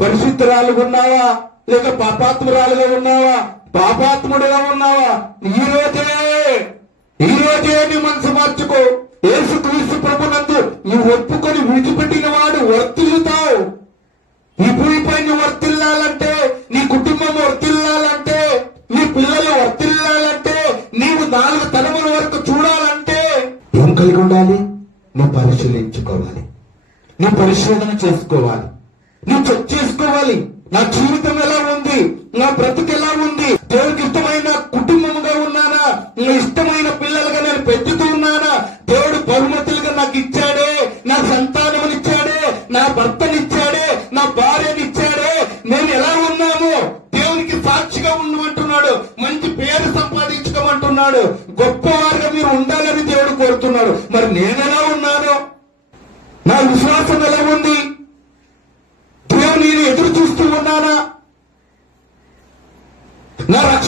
పరిశుద్ధురాలుగా ఉన్నావా లేక పాపాత్మురాలుగా ఉన్నావా, పాపాత్ముడుగా ఉన్నావా? ఈ రోజే నీ మనసు మార్చుకో. యేసుక్రీస్తు ప్రభునందు నువ్వు ఒప్పుకొని విడిచిపెట్టిన వాడు వర్తిల్లుతావు. ఈ భూమిపై నువ్వు వర్తిల్లాలంటే, నీ కుటుంబం వర్తిల్లాలంటే, నీ పిల్లలు వర్తిల్లాలంటే, నీవు 4 తరముల వరకు చూడాలంటే ఏం కలిగి ఉండాలి? నువ్వు పరిశీలించుకోవాలి, నువ్వు పరిశోధన చేసుకోవాలి, నువ్వు చెక్ చేసుకోవాలి. నా జీవితం ఎలా ఉంది, నా బ్రతుకు ఎలా ఉంది, దేవుడికి ఇష్టమైన కుటుంబముగా ఉన్నానా, నా ఇష్టమైన పిల్లలుగా నేను పెంచుతూ ఉన్నానా, దేవుడు బహుమతులుగా నాకు ఇచ్చాడే, నా సంతానమునిచ్చాడే, నా భర్తనిచ్చాడే, నా భార్యనిచ్చాడే, నేను ఎలా ఉన్నాము? దేవునికి సాక్షిగా ఉండమంటున్నాడు, మంచి పేరు సంపాదించుకోమంటున్నాడు, గొప్పవారుగా మీరు ఉండాలని దేవుడు కోరుతున్నాడు. మరి నేనెలా ఉన్నాను? నా విశ్వాసం ఎలా ఉంది? దేవుని ఎదురు చూస్తూ ఉన్నానా? నా